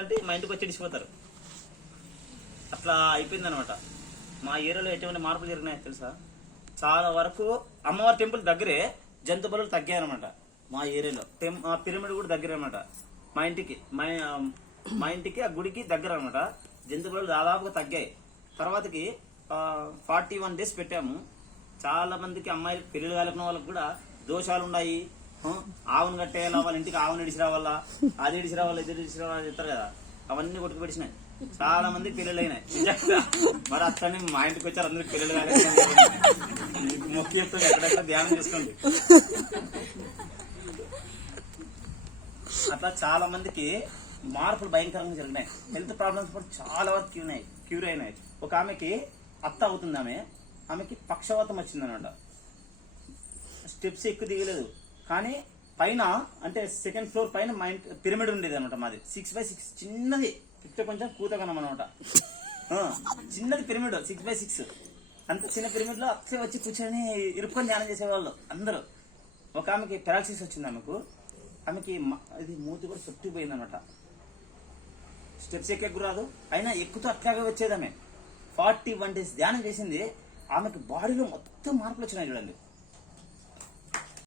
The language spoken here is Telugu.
అంటే మా ఇంటికి వచ్చి ఇడిచిపోతారు. అట్లా అయిపోయింది అనమాట. మా ఏరియాలో ఎటువంటి మార్పులు జరిగినాయి తెలుసా? చాలా వరకు అమ్మవారి టెంపుల్ దగ్గరే జంతు బలులు తగ్గాయి అనమాట. మా ఏరియాలో పిరమిడ్ కూడా దగ్గర అనమాట. మా ఇంటికి ఆ గుడికి దగ్గర అనమాట. జంతు బలులు దాదాపుగా తగ్గాయి. తర్వాతకి 41 days పెట్టాము. చాలా మందికి అమ్మాయిలకి పెళ్లిళ్ళు కాలిపిన వాళ్ళకి కూడా దోషాలు ఉన్నాయి. ఆవును కట్టేయాలా, వాళ్ళ ఇంటికి ఆవును ఇడిచి రావాలా, అది ఇడిచి రావాలా, ఇది ఇడిచి రావాలని చెప్తారు కదా, అవన్నీ కొట్టుకు పెట్టినాయి. చాలా మంది పెళ్ళిళ్ళు అయినాయి. మరి అట్లనే మా ఇంటికి వచ్చారు, అందరికి పెళ్ళిళ్ళు కాలేదు. మొక్కి చెప్తుంది, ఎక్కడెక్కడ ధ్యానం చేసుకోండి. అట్లా చాలా మందికి మార్పులు భయంకరంగా జరిగినాయి. హెల్త్ ప్రాబ్లమ్స్ కూడా చాలా వరకు క్యూర్ అయినాయి. ఒక ఆమెకి అత్త అవుతుంది, ఆమెకి పక్షవాతం వచ్చిందనమాట. స్టెప్స్ ఎక్కువ దిగలేదు, కానీ పైన అంటే 2nd floor పైన మా ఇంటి పిరమిడ్ ఉండేది అనమాట. మాది 6x6 చిన్నది, ఇట్లా కొంచెం కూతగనం అనమాట. చిన్నది పిరమిడ్ 6x6. అంత చిన్న పిరమిడ్ లో అట్లే వచ్చి కూర్చొని ఇరుక్కొని ధ్యానం చేసేవాళ్ళు అందరూ. ఒక ఆమెకి పెరాలసిస్ వచ్చింది. ఆమెకి ఇది మూతి కూడా చుట్టుకుపోయింది అనమాట. స్టెప్స్ ఎక్కే రాదు, అయినా ఎక్కుతూ అట్లాగే వచ్చేది. ఆమె 41 days ధ్యానం చేసింది. ఆమెకి బాడీలో మొత్తం మార్పులు వచ్చినాయి చూడండి.